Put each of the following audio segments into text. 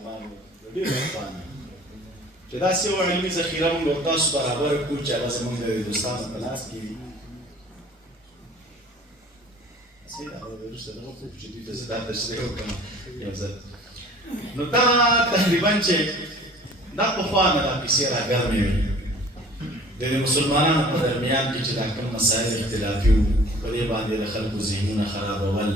عالمانو د ډېر وخت چې داسې یو علمي ذخیره موږ ورته تاسو برابر کړو چې هغه زموږ د دوستانو په لاس کې وي. وروسته دغه وکړو چې دوی ته زه دا تشریح وکړم یو ځل. نو دا تقریبا چې دا پخوا نه دا کیسې راګرمې وې د مسلمانانو په درمیان کې چې دا کوم مسایل اختلافي وو په دې باندې د خلکو ذهنونه خرابول.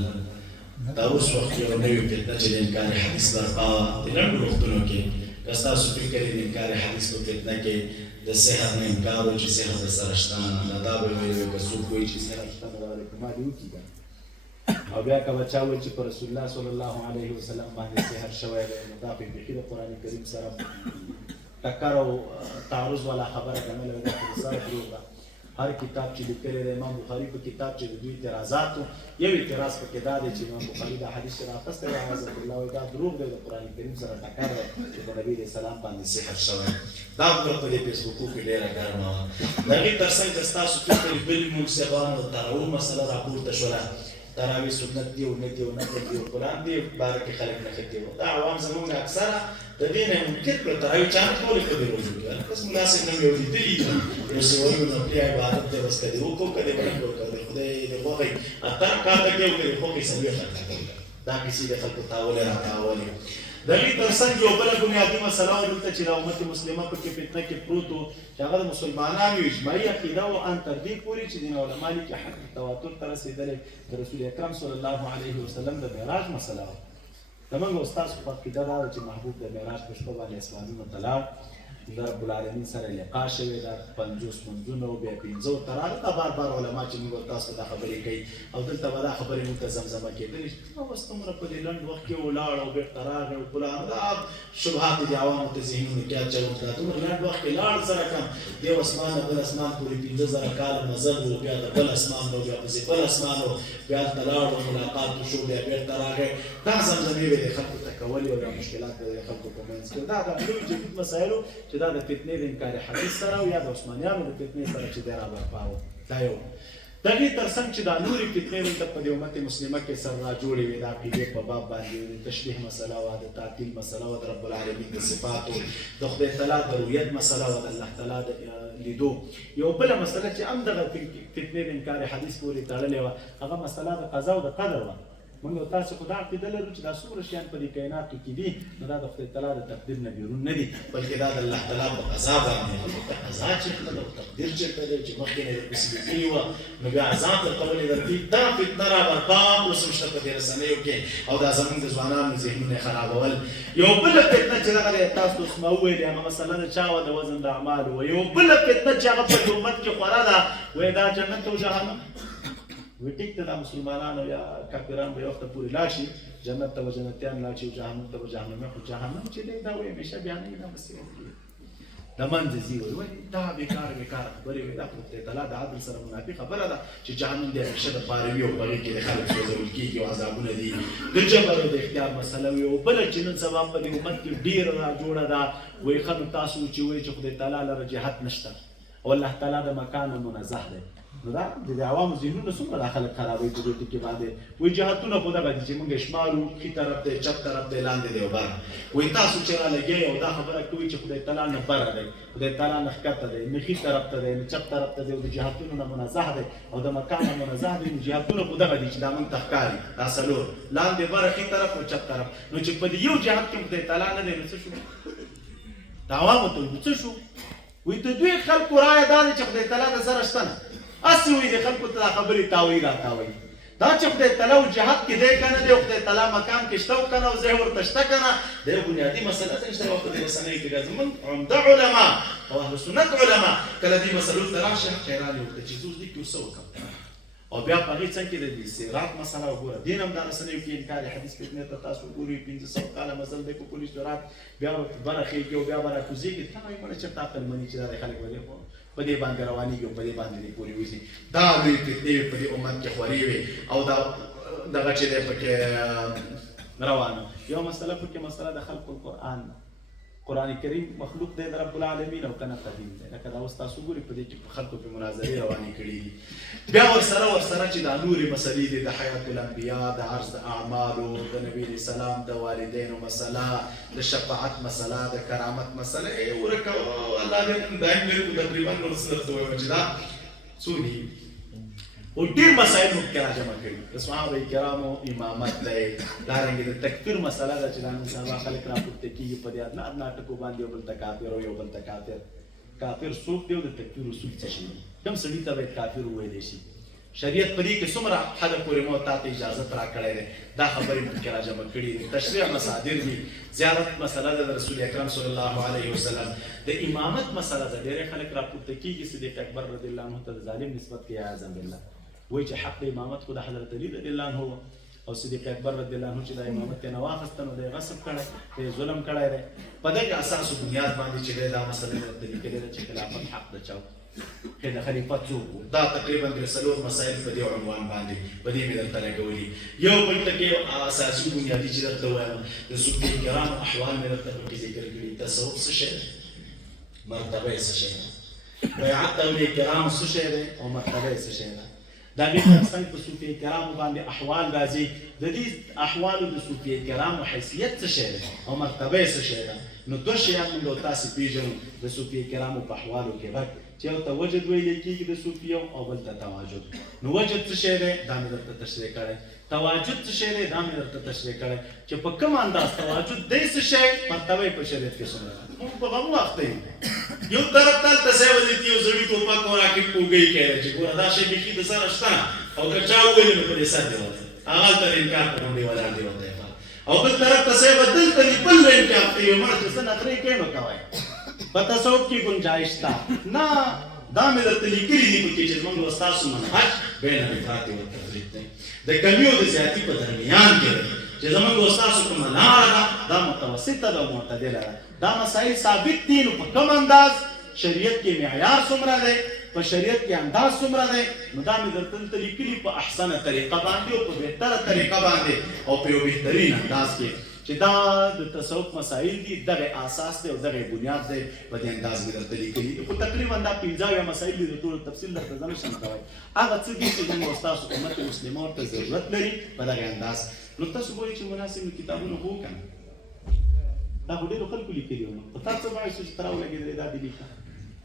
دا اوس وخت یو نوې فتنه چې د انکار حدیث برپا د لنډو وختونو کې که ستاسو فکر یې د انکار حدیث په فتنه کې د سحر نه انکار و چې سحر درسره شته نه دا به ویل که څوک وایي چې سحر شته نو دا کومه دې وکړي او بیا که به چا وایي چې په رسول الله صلی الله علیه وسلم باندې سحر شوی دی نو دا په بیخي د قرآن کریم سره ټکر او تعارض والا خبره ګڼله ده چې سره دروغ ده. هر کتاب چې لیکلی دی امام بخاري په کتاب چې د دوی اعتراضات یو اعتراض پکې دا دی چې امام بخاري دا حدیث رااخیستی دی حضرت الله وایي دا دروغ دی د قرآن کریم سره ټکر دی چې په نبي علیه السلام باندې سحر شوی. دا خبره په دې فیسبوکو کې ډېره ګرمه وه. د هغې تر څنګ که ستاسو فکر بلې مونسبانو د تراویح مسله راپورته شوله. تراویح سنت دی او نه دی او نفل دی او قرآن دی باره کې خلک نښتي وو. دا عوام زموږ اکثره د دې نه منکر کړه تراویح چا نه کولې په دې روژو کې بس ملا صاحب نه مې اورېدلي دي یو څه وایي نو پرې عبادت دی بس که دې وکړو که دې بل کړو که د خدای د خوښۍ اتر کار ته کوي او که د خوښۍ څلوېښت رکعته کوي. دا کیسې د خلکو تاولې راتاولې. د دې تر څنګ یو بله بنیادي مسله وه دلته چې د امت مسلمه پکې فتنه کې پروت و چې هغه د مسلمانانو اجماعي عقیده وه ان تر دې پورې چې ځینې علما لیکي حد تواتر ته رسېدلی د رسول اکرم صلی الله علیه وسلم د معراج مسله وه. زموږ استاد خو عقیده دا ده چې محبوب د معراج په شپه باندې اسمانونو ته لاړ د رب العالمین سره لقا شوې ده 50 منځونه او بیا 15 تر هغه بار بار علما چې موږ تاسو ته دا خبرې کوي او دلته به دا خبرې موږ ته زمزمه کېدلې چې اوس دومره په دې لنډ وخت کې ولاړ او بېرته راغی او پلان دا شبهات دي عوامو ته ذهنونو کې اچول دا دومره لنډ وخت کې لاړ سره کم د یو اسمان نه بل اسمان پورې 15000 کاله مزل و بیا د بل اسمان نو بیا پسې بل اسمان و بیا هلته لاړ او ملاقات وشو بیا بېرته راغی. دا زمزمې به د خلکو ته کولې او دا مشکلات به د خلکو په منځ کې دا د لوی جدید مسایلو چې دا د فتنې د انکار حدیث سره او یا د عثمانیانو د فتنې سره چې دی رابرپا و. دا یو د هغې تر څنګ چې دا نورې فتنې دلته په دې امت مسلمه کې سر راجوړې وې د عقیدې په باب باندې د تشبیه مسله وه د تعطیل مسله وه د رب العالمین د صفاتو د خدای تعالی د رؤیت مسله وه د الله تعالی د لیدو. یو بله مسله چې هم دغه فتنې د انکار حدیث پورې تړلې وه هغه مسله د قضا او د قدر وه. موږ او تاسو خو دا عقیده لرو چې دا څومره شیان په دې کائناتو کې دي نو دا د خدای تعالی د تقدیر نه بیرون نه دي بلکې دا د الله تعالی په قضا باندې د قضا چېرته ده او تقدیر چېرته دی چې مخکې نه درپسې لیکلي وه نو بیا عذاب درکولې ده. دا فتنه رابرپا اوس هم شته په دې رسنیو کې او دا زموږ د ځوانانو ذهنونه خرابول. یو بله فتنه چې دغه دی تاسو اوس ما وویلې هغه مسله د چا وه د وزن د اعمالو وه. یو بله فتنه چې هغه په دې امت کې خوره ده وایي دا جنت او جهنم وی ټیک ته دا مسلمانانو یا کافران به یو وخته پورې لاړ شي جنت ته به جنتیان لاړ شي او جهنم ته به جهنمیان خو جهنم چې دی دا وایي همیشه بیانوي دا بس د منځه ځي وایي دا بېکاره خبرې وایي دا خو خدای تعالی د عدل سره منافي خبره ده چې جهنم دی همیشه د پاره وي او په هغې کې د خلک سوځول کېږي او عذابونه دي د جبر او د اختیار مسله وي. او بله چې نن سبا په دې امت کې ډېره راجوړه ده وایي ښه نو تاسو چې وایي چې خدای تعالی لره جهت نشته او الله تعالی د مکان نه منزه دی نو دا د عوامو ذهنونه څومره دا خلک خرابوي په دې ټکي باندې. وایي جهتونه خو دغه دي چې موږ شمال وو ښي طرف دی چپ طرف دی لاندې دی او بره. وایي تاسو چې رالګئ او دا خبره کوئ چې خدای تعالی نه بره دی خدای تعالی نه ښکته دی نه ښي طرف ته دی نه چپ طرف ته دی او د جهتونو نه منزه دی او د مکان نه منزه دی نو جهتونه خو دغه دي چې دا موږ ته ښکاري دا څلور لاندې بره ښي طرف او چپ طرف نو چې په دې یو جهت کې خدای تعالی نه دی نو څه شو د عوامو ته څه شو. وایي د دوی خلکو رایه دا دی چې خدای تعالی د سره شته نه اصل وایي د خلکو ته دا خبرې تاویل راتاویي دا چې خدای تعالی او جهت کې دی که نه دی او خدای تعالی مکان کې شته او که نه او ځای ورته شته که نه دا یو بنیادي مسله ده چې په دې رسنیو کې زموږ عمده علما او اهل سنت علما کله دې مسلو ته راشي حیران یې ورته چې زه اوس دې کې اوس څه وکړم او بیا په هغې څنګ کې د دې سیرات مسله وګوره دین هم دا رسنیو کې انکار حدیث فتنې ته تاسو وګورئ 1500 کاله مزل دی په پولیس جرات بیا بره خېږي او بیا به راکوزېږي ته وایي مړه چېرته عقل مني چې دا د خلک ولې په دې باندې روانېږي او په دې باندې دې پورې وځي. دا لویې فتنې په دې امت کې خورې وې او دا دغه چې دی پکې روانه. یو مسله پکې مسله د خلقو القرآن قرآن کریم مخلوق دی د رب العالمین او کنه قدیم دی. لکه دا اوس تاسو ګورئ په دې کې خلکو په مناظرې روانې کړي دي. بیا ورسره چې دا نورې مسلې دي، د حیات الانبیا، د عرض د اعمالو، د نبی علیه السلام د والدینو مسله، د شفاعت مسله، د کرامت مسله، ورکه الله دې دایم لري تقریبا نور څه درته وایم چې دا څو دي او ډېر مسایل موږ کې راجمع کړي. د صحابه کرامو امامت دی، دارنګې د تکفیر مسله ده چې دا نن سبا خلک راپورته کېږي په دې ادنا ټکو باندې یو بل ته کافر او یو بل ته کافر. کافر څوک دی او د تکفیر اصول څه شي دي؟ کوم سړي ته باید کافر وویلی شي؟ شریعت په دې کې څومره حده پورې مو تا ته اجازت راکړی دی، دا خبرې موږ کې راجمع کړي دي. تشریع مصادر دي، زیارت مسله ده د رسول اکرم صلی الله علیه وسلم. د امامت مسله ده، ډېری خلک راپورته کېږي صدیق اکبر رضی الله عنه ته د ظالم نسبت کوي، اعوذ بالله، وایي چې حق د امامت خو د حضرت علی رضی الله عنه او صدیق اکبر رضی الله عنه چې د امامت یې نه واخیسته نو دی غصب کړی دی، ظلم کړی دی. په دغه اساس او بنیاد باندې چې دی دا مسله درته لیکلې ده چې خلافت حق د چا و، که د خلیفت څوک و. دا تقریبا درې څلور مسایل په دې عنوان باندې په دې مې درته لګولي. یو بل ټکی اساسي بنیادي چې درته وایم د صوفیه کرامو احوال مې درته پکې ذکر کړي. تصوف څه شی دی؟ مرتبه یې څه شی ده؟ بیعت د اولیاء کرامو څه شی دی او مرتبه یې څه شی ده؟ دا بیا څنګه په صوفیه کرامو باندې احوال راځي، د دې احوالو د صوفیه کرامو حیثیت څه شی دی او مرتبه یې څه شی ده. نو دوه شیان موږ او تاسې پېژنو د صوفیه کرامو په احوالو کې غږ چې یو ته وجد ویلی کېږي د صوفیو او بل ته تواجد. نو وجد څه شی دی دا مې درته تشریح کړی، تواجد څه شی دی دا مې درته تشریح کړی چې په کوم انداز تواجد دی څه شی، مرتبه یې په شریعت کې څومره ده. موږ په غم وخت یو یو طرف ته هلته ودرېږي یو سړي ټوپک او راکټ پوګۍ کوي چې ګوره دا شی بیخي د سره شته او که چا وویل نو په دې سر دی وتی، هغه هلته انکار په غونډې ولاړ دی ورته یې او بل طرف ته صاحب دلته دې بل انکار کوي مړه چې څه نخرې کوي نو کوئ. په تصوف کې ګنجایش شته نه، دا مې درته لیکلي دي پکې چې زموږ ستاسو منهج بین الافراط والتفریط دی، د کمي او د زیاتي په درمیان کې دی چې زموږ ستاسو کومه لاره ده دا متوسطه ده او معتدله ده. دا مسایل ثابت دي، نو په کوم انداز شریعت کې معیار څومره دی، په شریعت کې انداز څومره دی، نو دا مې درته دلته لیکلي په احسنه طریقه باندې او په بهتره طریقه باندې او په یو بهترین انداز کې چې دا د تصوف مسایل دي، دغه اساس دی او دغه بنیاد دی، په دې انداز مې درته لیکلي دي. خو تقریبا دا 15 مسایل دي، د ټولو تفصیل درته زه نشم کوی. هغه څه دي چې زموږ ستاسو امت مسلمه ورته ضرورت لري په دغه انداز. نو تاسو وایئ چې مناسب کتابونه خو وکړه، دا خو ډېرو خلکو لیکلي وو، په تا څه وایي چې ته راولګېدلې دا دې لیکه.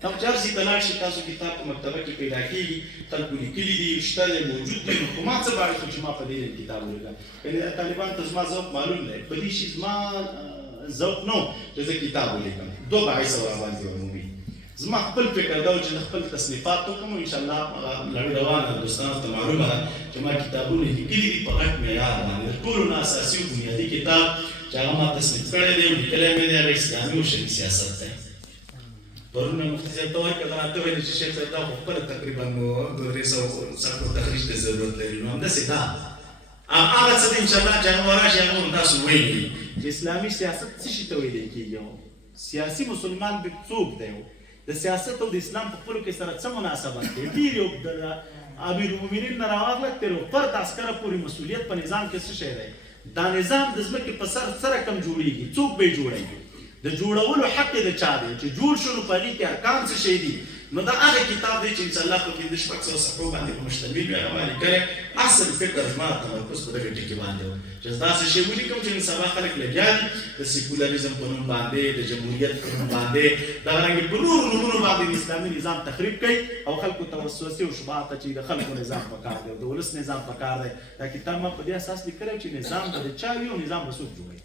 تاسو چې هر ځای ته لاړ شئ تاسو کتاب په مکتبه کې پیدا کېږي، خلکو لیکلي دي، شته دی، موجود دی. نو خو ما څه باعث چې ما په دې کتاب ولیکم؟ یعنې طالبانو ته زما ذوق معلوم دی، په دې شي زما ذوق نه چې زه کتاب ولیکم. دوه باعث راباندې عمومي زما خپل فکر دا و چې زه خپل تصنیفات وکړم. انشاءالله لړۍ روانه ده، دوستانو ته معلومه ده چې ما کتابونه لیکلي دي په غټ معیار باندې. د ټولو نه اساسي او بنیادي کتاب چې هغه ما تصنیف کړی دی او لیکلی مې دی هغه اسلامي او شرعي سیاست دی. پرون مې مفتي صاحب ته ورکړه، راته ویلې چې شیخ صاحب دا خو خپله تقریبا 200 څپو تخریج ته ضرورت لري. نو همداسې دا هغه څه دی انشاءالله چې هغه به راشي هغه هم تاسو ویلي چې اسلامي سیاست څه شي ته ویلی کېږي، سیاسي مسلمان به څوک دی، د سیاست او د اسلام په خپلو کې سره څه مناسبت دی. ډېر یو د امیرالمؤمنین نه راواخله تر یو فرد عسکره پورې مسؤلیت په نظام کې څه شی دی. دا نظام د ځمکې په سر څه رقم جوړېږي، څوک به یې جوړوي، د جوړولو حق یې د چا دی، چې جوړ شو نو په هغې کې ارکان څه شی دي. نو دا هغه کتاب دی چې انشاءالله په 500 صفحو باندې په مشتمل وي. هغه ما لیکلی اصل فکر زما تمرکز په دغه ټکي باندې و چې داسې شی ولیکم چې نن سبا خلک لګیا دي د سیکولریزم په نوم باندې، د جمهوریت په نوم باندې، دغرنګې په نورو نومونو باندې د اسلامي نظام تخریب کوي او خلکو ته وسوسې او شبهات چې د خلکو نظام پکار دی او د ولس نظام پکار دی. دا کتاب ما په دې اساس لیکلی چې نظام به د چا وي او نظام به څوک جوړوي.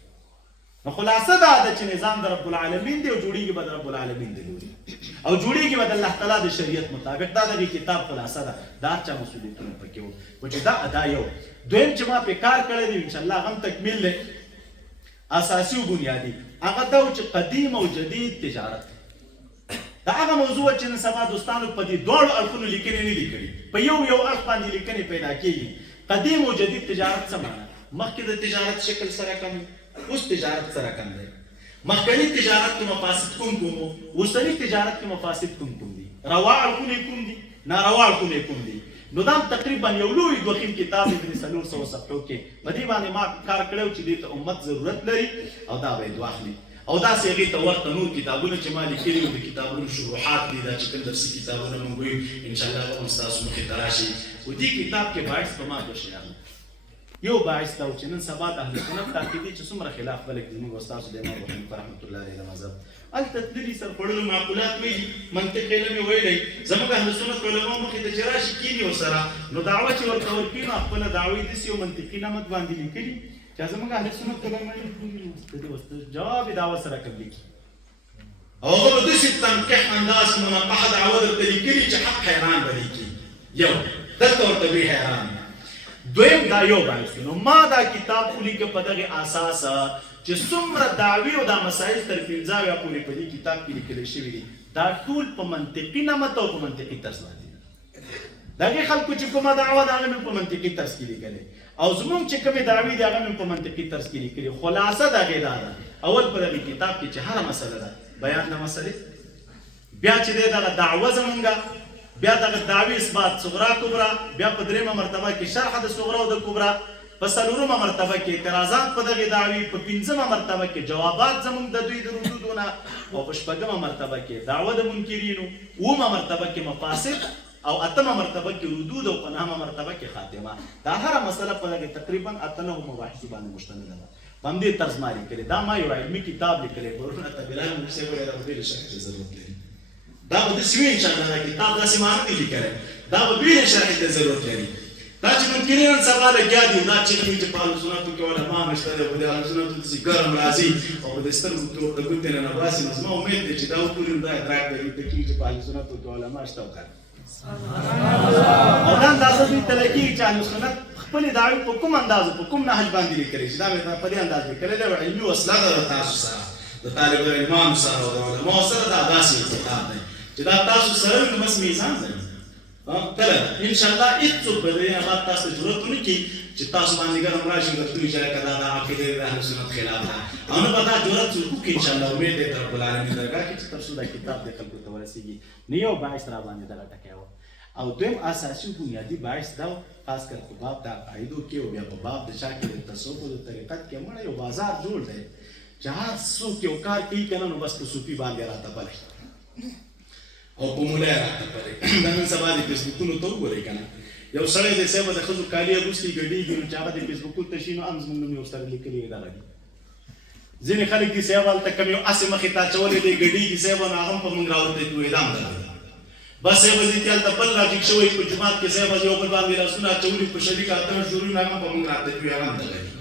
نو خلاصه دا ده چې نظام د رب العالمین دی او جوړېږي به د رب العالمین د لوري او جوړېږي به د الله تعالی د شریعت مطابق. دا دغه کتاب خلاصه ده، دا هر چا مسؤلیتونه پکې وو. خو چې دا ادا یو دویم چې ما پې کار کړی دی انشاءالله هغه هم تکمیل دی، اساسي او بنیادي. هغه دا و چې قدیم او جدید تجارت. دا هغه موضوع چې نن سبا دوستانو په دې دواړو اړخونو لیکنې نه دي کړي، په یو اړخ باندې لیکنې پیدا کېږي. قدیم او جدید تجارت څه معنی؟ مخکې د تجارت شکل سره کم، اوس تجارت سره کم دی. مخکنی تجارت کې مفاسد کوم کوم وو، اوسني تجارت کې مفاسد کوم کوم دي، روا اړخونه کوم دي، ناروا اړخونه کوم دي. نو دا تقریبا یو لوی دوخیم کتاب دی د 400 صفحو کې. په دې باندې ما کار کړی چې دې ته امت ضرورت لري او دا باید واخلي. او داسې هغې ته ورته نور کتابونه چې ما لیکلي وو د کتابونو شروحات دي دا چې کوم درسي کتابونه موږ وایو انشاءالله به هم ستاسو مخې ته راشي و دې کتاب کې باعث په ما دوه شیان یو باعث دا و چې نن سبا د اهل سنت تعقیدي چې څومره خلاف بلک زموږ استاسو د امام ابو حنیفه رحمت الله علیه د مذهب هلته تللي سرخوړلو معقولات ویلي منطق علم یې ویلی زموږ اهل سنت علما مخې ته چې راشي کیني ورسره نو دعوه چې ورته ورکوي نو خپله دعوه یې داسې یو منطقي نمط باندې لیکلي چې زموږ اهل سنت علما یې جواب یې دعوه سره قبلي کړي او هغه به داسې تنقیح انداز منقحه دعوه درته لیکلي چې حق حیران به لیکي یو دلته ورته وی حیران دویم دا یو باعث نو ما دا کتاب ولیکه په دغه اساس چې څومره دعوی او دا مسایل تر پنځاویا پورې په دې کتاب کې لیکل شوي دي دا ټول په منطقي نمط او په منطقي طرز باندې دغه خلکو چې کومه دعوه ده هغه په منطقي طرز کې لیکلې او زموږ چې کومې دعوی دي هغه په منطقي طرز کې لیکلې خلاصه دا غي ده اول په دغه کتاب کې چې هر مسله ده بیان د مسلې بیا چې دغه دعوه زمونږه بیا دغه دعوی اثبات صغرا کبرا بیا په دریمه مرتبه کې شرح د صغرا او د کبرا په څلورمه مرتبه کې اعتراضات په دغه دعوی په پنځمه مرتبه کې جوابات زموږ د دوی د ردودونه او په شپږمه مرتبه کې دعوه د منکرینو اومه مرتبه کې مفاسد او اتمه مرتبه کې ردود او په نهمه مرتبه کې خاتمه دا هر مسله په دغه تقریبا اتنه مباحث باندې مشتمل ده په همدې طرز ما لیکلې دا ما یو علمي کتاب لیکلی پرونه تبیران موسیې ویل او ډېر شرح ضرورت لري دا به داسې وي انشاءالله دا کتاب داسې ما نه دی لیکلی دا به ډېرې شرح ته ضرورت لري دا چې منکرین نن سبا لګیا دي دا چې کوي چې په اهل سنتو کې علما نشته دی په دې اهل سنتو داسې ګرم راځي او د سترګو تور د ګوتې نه باسي نو زما امید دی چې دا وګوري دا ادراک لري ته کېږي چې په اهل سنتو کې علما شته او کار او دا اندازه دوی ته لګېږي چې اهل سنت خپلې دعوې په کوم اندازه په کوم نهج باندې لیکلی چې دا مې په دې انداز لیکلی دی علمي وسله ده د تاسو سره د طالب العلمانو سره او د علماو سره دا داسې اعتقاد دی چې دا تاسو سره نو بس میزان دی کله انشاءالله هېڅوک به دې هغه تاسو ته ضرورت ونه کړي چې تاسو باندې ګرم راشي ورته وي چې لکه دا د عقیدې د اهل سنت خلاف ده او نه به دا ضرورت څوک وکړي انشاءالله امید دی د رب العالمین درګاه کې چې تر څو دا کتاب د خلکو ته ورسېږي نو یو باعث را باندې دغه ټکی و او دویم اساسي بنیادي باعث دا خاص کر په باب د عقایدو کې او بیا په باب د چا کې د تصوف او د طریقت کې مړه یو بازار جوړ دی چې هر څوک یو کار کوي که نه نو بس په صوفي باندې راتپلی او په مولی راتپلی دا نن سبا د فیسبوکونو ته وګورئ که نه یو سړی دی صاحب د ښځو کالي اغوستي ګډېږي نو چې هغه د فیسبوکونو ته شي نو هم زموږ نوم یې ورسره لیکلي وي دغه دي ځینې خلک دي صاحب هلته کوم یو هسې مخې ته اچولی دی ګډېږي صاحب نو هغه هم په موږ راورته کوي دا هم دغه دی بس صاحب دې کې هلته بل راټیک شوی په جومات کې صاحب یو بل باندې لاسونه اچولي په شریک اتنه شروعونه هغه هم په موږ راته کوي هغه هم دغه دی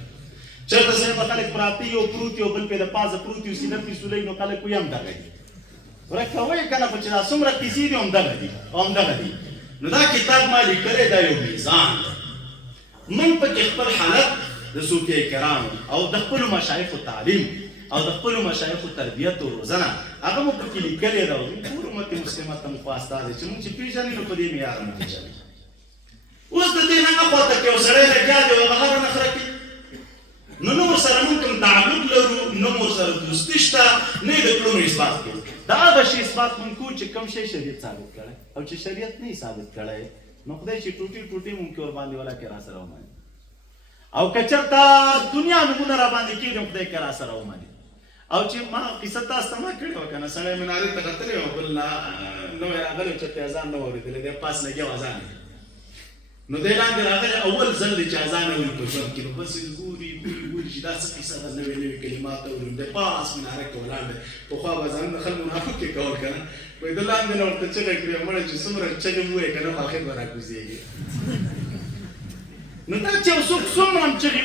چېرته صاحب خلک پراته یو پروت یو بل پې د پازه پروت یو سینه پې سولی نو خلک وایي هم دغه دي ورکه وایي که نه خو چې دا څومره کیسې دي همدغه دي او همدغه دي نو دا کتاب ما لیکلی دا یو میزان دی موږ پکې خپل حالت د صوفیه کرامو او د خپلو مشایخو تعلیم او د خپلو مشایخو تربیت او روزنه هغه مو پکې لیکلی ده ټول امت مسلمه ته مو خو استاد دی چې موږ چې پېژنې نو په دې معیار مو پېژنې اوس د دې نه اخواته کې یو سړی لګیا دی او هغه هره نخره کوي نو نو ورسره موږ کوم تعلق لرو نو ورسره دوستي شته نه یې د کړنو اثبات کوو دا هغه شی اثبات موږ کوو چې کوم شی شریعت ثابت کړی او چې شریعت نه یې ثابت کړی نو خدای چې ټوټې ټوټې موږ کې ورباندې ولا کې را سره وماني او که چېرته دنیا نومونه را باندې کېږي نو خدای کې را سره وماني او چې ما قصه تاسو ته ما کړې وه که نه سړی منارې ته ختلی وه بل نوی راغلی و چېرته اذان نه اورېدلی دی پاس لګیا و اذان یې نو دی لاندې راغلی اول ځل دی چې اذان اوري په ژوند کې نو بس ګوري چې دا څه کیسه ده نوې نوې کلمات اورم دی پاس مناره کې ولاړ دی پخوا به ځانونه خلکو منافق کې کول که نه وایي د لاندې نه ورته چغې کړې مړه چې څومره چغې مو ووایې که نه په اخر به راکوزېږي نو دا چې یو څوک څومره هم چغې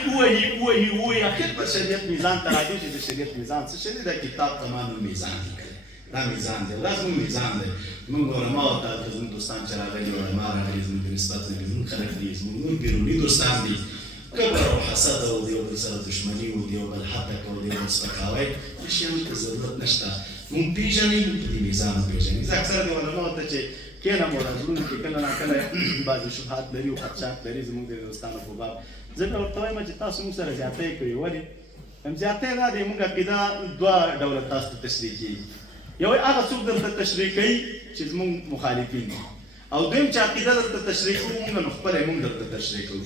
ووایي اخر به شریعت میزان ته راځي چې د شریعت میزان څه شی دی دا کتاب تمام میزان دی دا میزان دی دا زموږ میزان دی موږ علماو ته زموږ دوستان چې راغلي علما راغلي زموږ د نسبت نه زموږ خلک دي زموږ نور بیروني دوستان دي کبر او حسد او د یو بل سره دښمني او د یو بل حقک او د یو بل سپکاوی دې شیانو ته ضرورت نشته موږ پېژنئ موږ په دې میزان وپېژنئ زه اکثر د علماو ته چې کېنم او زړونو کې کله ناکله بعضې شبهات لري او خدشات لري زموږ د دوستانو په باب زه بیا ورته وایم چې تاسو موږ سره زیاتی کوئ ولې زیاتی دا دی موږ عقیده دوه ډوله تاسو ته تشریح کېږي یو هغه څوک درته تشریح کوي چې زموږ مخالفین دي او دویم چې عقیده درته تشریح کوو موږ نو خپله موږ درته تشریح کوو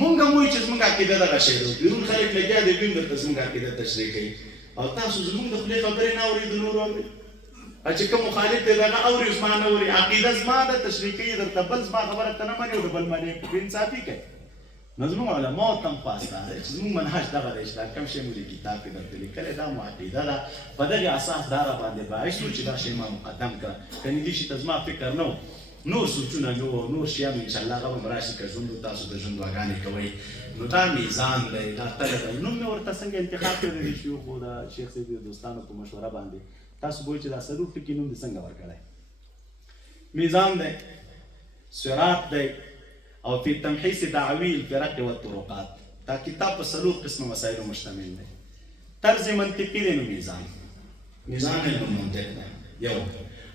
موږ هم وایو چې زموږ عقیده دغه شی دی بیرون خلک لګیا دی دوی هم درته زموږ عقیده تشریح کوي او تاسو زموږ د خولې خبرې نه اورئ د نورو اورئ چې کوم مخالف دی دغه اوري زما نه اوري عقیده زما ده تشریح کوي درته بل زما خبره ته نه مني او د بل مني بېانصافي کوي نو زموږ علماو ته هم خواسته ده چې زموږ منهج دغه دی چې دا کوم شی مو د کتاب کې درته لیکلی دا مو عقیده ده په دغې اساس دا راباندې باعث و چې دا شی ما مقدم کړه که نه دې شي ته زما فکر نه و نور سوچونه نو نور شیان انشاءالله هغه به هم راشي که ژوند تاسو د ژوند دعاګانې کوئ نو دا میزان دی دا تله دی نوم مې ورته څنګه انتخاب کړی د شیوخو د شیخ صاحب د دوستانو په مشوره باندې تاسو به وایئ چې دا څلور ټکي نوم دې څنګه ورکړی میزان دی صراط دی او فی تمحیص دعوی الفرق والطرقات دا کتاب په څلور قسمه مسایلو مشتمل دی طرز منطقي دی نو میزان علم منطق دی یو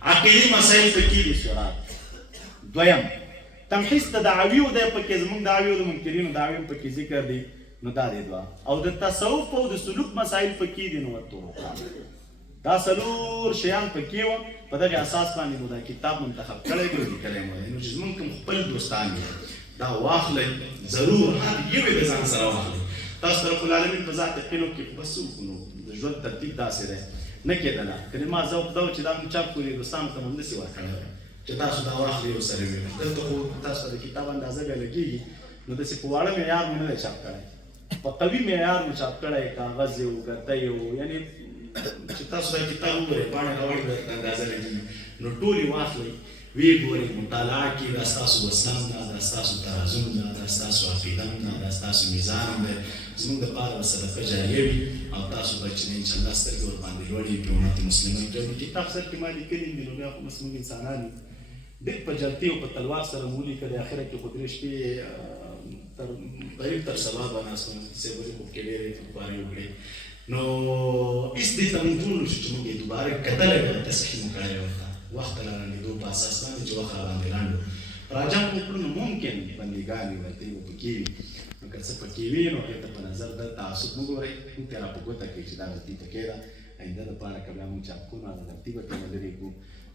عقیدي مسایل پکې دي صراط دویم تمحیص د دعویو دی پکې زموږ دعویو د منکرینو دعویو پکې ذکر دی نو دا دی دوه او د تصوف او د سلوک مسایل پکې دي نو طرقات دا څلور شیان پکې وو په دغه اساس باندې مو دا کتاب منتخب کړی دی او لیکلی مو دی نو چې زموږ کوم خپل دوستان دي دا واخلئ ضرور هر یو یې د ځان سره واخلئ تاسو رب العالمین په ذات یقین وکړئ بس وکړو د ژوند ترتیب داسې دی نه کېدله کنې ما ذوق دا و چې دا مې چاپ کړي دوستانو ته مو همداسې ورکړی چې تاسو دا واخلئ او سره وي دلته خو تاسو ته د کتاب اندازه بیا لګېږي نو داسې په واړه معیار مو نه دی چاپ کړی په قوي معیار مو چاپ کړی کاغذ یې و ګتی و یعنې چې تاسو دا کتاب وګورئ پاڼې راوړئ درته اندازه لګېږي نو ټول یې واخلئ وی ګورئ مطالعه کې دا ستاسو وسلم ده دا ستاسو ترازم ده دا ستاسو عقیدم ده دا ستاسو میزان ده زموږ دپاره به صدقه جاریه وي او تاسو به چې انشاءالله سترګې ورباندې لوړې په امت مسلمین کې کتاب سر کې ما لیکلي دي نو بیا خو موږ انسانان یو ډېر په جلتې او په تلوار سره مو ولیکلې اخره کې خو درې شپې قریب تر سبا به ناست وم صاحب ولې خوب کې ډېرې خوارې وکړې نو هېڅ دې ته موږ جوړ نه شو چې موږ یې دوباره کتلی به تصحیح مو کړی ورته وخت را رانډېدو په اساس باندې چې وخت را باندې رانډ و راجم مو کړو نو ممکن بندګانې ورته به پکې وي نو که څه پکې وي نو هغې ته په نظر د تعصب مه ګورئ موږ ته را په ګوته کوي چې دا غلطي پکې ده آینده دپاره که بیا موږ چاپ کړو نو هغه غلطي به ترې لرې کړو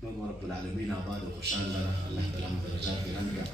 نور مو رب العالمین آباد او خوشحاله الله تعالی مو درجات بلند کړه